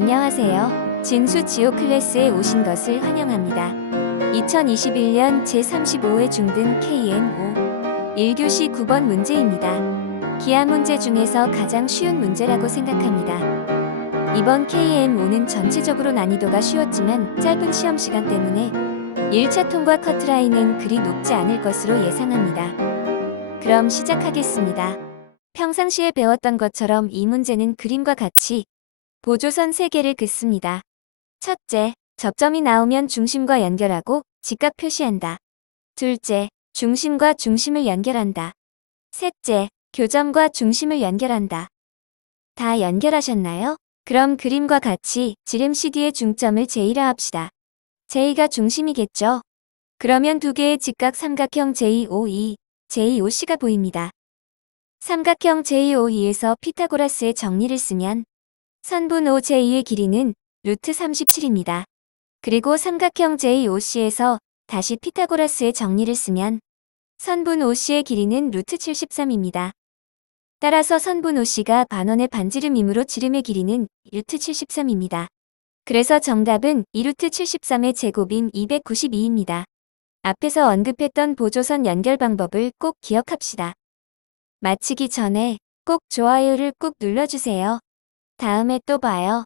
안녕하세요. 진수 지오 클래스에 오신 것을 환영합니다. 2021년 제35회 중등 KM5 1교시 9번 문제입니다. 기하 문제 중에서 가장 쉬운 문제라고 생각합니다. 이번 KM5는 전체적으로 난이도가 쉬웠지만 짧은 시험 시간 때문에 1차 통과 커트라인은 그리 높지 않을 것으로 예상합니다. 그럼 시작하겠습니다. 평상시에 배웠던 것처럼 이 문제는 그림과 같이 보조선 3개를 긋습니다. 첫째, 접점이 나오면 중심과 연결하고 직각 표시한다. 둘째, 중심과 중심을 연결한다. 셋째, 교점과 중심을 연결한다. 다 연결하셨나요? 그럼 그림과 같이 지름 CD의 중점을 J라 합시다. J가 중심이겠죠? 그러면 두 개의 직각 삼각형 J52, J5C가 보입니다. 삼각형 J52에서 피타고라스의 정리를 쓰면 선분 OJ의 길이는 루트 37입니다. 그리고 삼각형 J5C에서 다시 피타고라스의 정리를 쓰면 선분 OC의 길이는 루트 73입니다. 따라서 선분 OC가 반원의 반지름이므로 지름의 길이는 루트 73입니다. 그래서 정답은 2루트 73의 제곱인 292입니다. 앞에서 언급했던 보조선 연결 방법을 꼭 기억합시다. 마치기 전에 꼭 좋아요를 꾹 눌러주세요. 다음에 또 봐요.